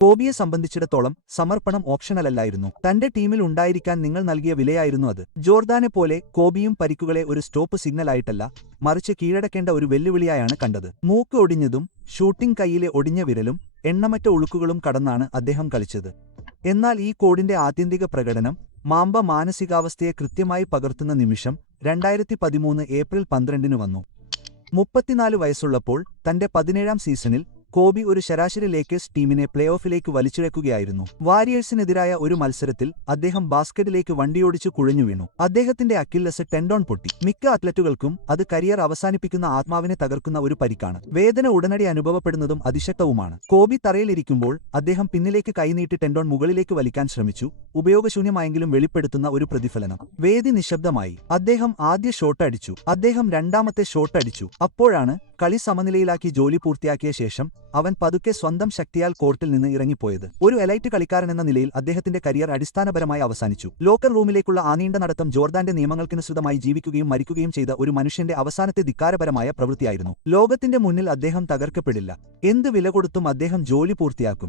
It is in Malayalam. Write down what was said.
കോബിയെ സംബന്ധിച്ചിടത്തോളം സമർപ്പണം ഓപ്ഷണലല്ലായിരുന്നു. തന്റെ ടീമിൽ ഉണ്ടായിരിക്കാൻ നിങ്ങൾ നൽകിയ വിലയായിരുന്നു അത്. ജോർദാനെ പോലെ കോബിയും പരിക്കുകളെ ഒരു സ്റ്റോപ്പ് സിഗ്നലായിട്ടല്ല, മറിച്ച് കീഴടക്കേണ്ട ഒരു വെല്ലുവിളിയായാണ് കണ്ടത്. മൂക്ക് ഒടിഞ്ഞതും ഷൂട്ടിംഗ് കൈയിലെ ഒടിഞ്ഞ വിരലും എണ്ണമറ്റ ഉളുക്കുകളും കടന്നാണ് അദ്ദേഹം കളിച്ചത്. എന്നാൽ ഈ കോഡിന്റെ ആത്യന്തിക പ്രകടനം മാംബ മാനസികാവസ്ഥയെ കൃത്യമായി പകർത്തുന്ന നിമിഷം 2013 ഏപ്രിൽ 12 വന്നു. 34 വയസ്സുള്ളപ്പോൾ തന്റെ 17ാം സീസണിൽ കോബി ഒരു ശരാശരി ലേക്കേഴ്സ് ടീമിനെ പ്ലേഓഫിലേക്ക് വലിച്ചിഴക്കുകയായിരുന്നു. വാരിയേഴ്സിനെതിരായ ഒരു മത്സരത്തിൽ അദ്ദേഹം ബാസ്ക്കറ്റിലേക്ക് വണ്ടിയോടിച്ചു കുഴഞ്ഞു വീണു. അദ്ദേഹത്തിന്റെ അക്കില്ലസ് ടെൻഡോൺ പൊട്ടി. മിക്ക അത്ലറ്റുകൾക്കും അത് കരിയർ അവസാനിപ്പിക്കുന്ന ആത്മാവിനെ തകർക്കുന്ന ഒരു പരിക്കാണ്. വേദന ഉടനടി അനുഭവപ്പെടുന്നതും അതിശക്തവുമാണ്. കോബി തറയിലിരിക്കുമ്പോൾ അദ്ദേഹം പിന്നിലേക്ക് കൈനീട്ടി ടെൻഡോൺ മുകളിലേക്ക് വലിക്കാൻ ശ്രമിച്ചു, ഉപയോഗശൂന്യമായെങ്കിലും വെളിപ്പെടുത്തുന്ന ഒരു പ്രതിഫലനം. വേദി നിശബ്ദമായി. അദ്ദേഹം ആദ്യ ഷോട്ട് അടിച്ചു. അദ്ദേഹം രണ്ടാമത്തെ ഷോട്ട് അടിച്ചു. അപ്പോഴാണ് കളി സമനിലയിലാക്കി ജോലി പൂർത്തിയാക്കിയ ശേഷം അവൻ പതുക്കെ സ്വന്തം ശക്തിയാൽ കോർട്ടിൽ നിന്ന് ഇറങ്ങിപ്പോയത്. ഒരു എലൈറ്റ് കളിക്കാരനെന്ന നിലയിൽ അദ്ദേഹത്തിന്റെ കരിയർ അടിസ്ഥാനപരമായി അവസാനിച്ചു. ലോക്കർ റൂമിലേക്കുള്ള ആ നീണ്ട നടത്തം ജോർദാന്റെ നിയമങ്ങൾക്കനുസൃതമായി ജീവിക്കുകയും മരിക്കുകയും ചെയ്ത ഒരു മനുഷ്യന്റെ അവസാനത്തെ ധിക്കാരപരമായ പ്രവൃത്തിയായിരുന്നു. ലോകത്തിന്റെ മുന്നിൽ അദ്ദേഹം തകർക്കപ്പെടില്ല. എന്ത് വില കൊടുത്തും അദ്ദേഹം ജോലി പൂർത്തിയാക്കും.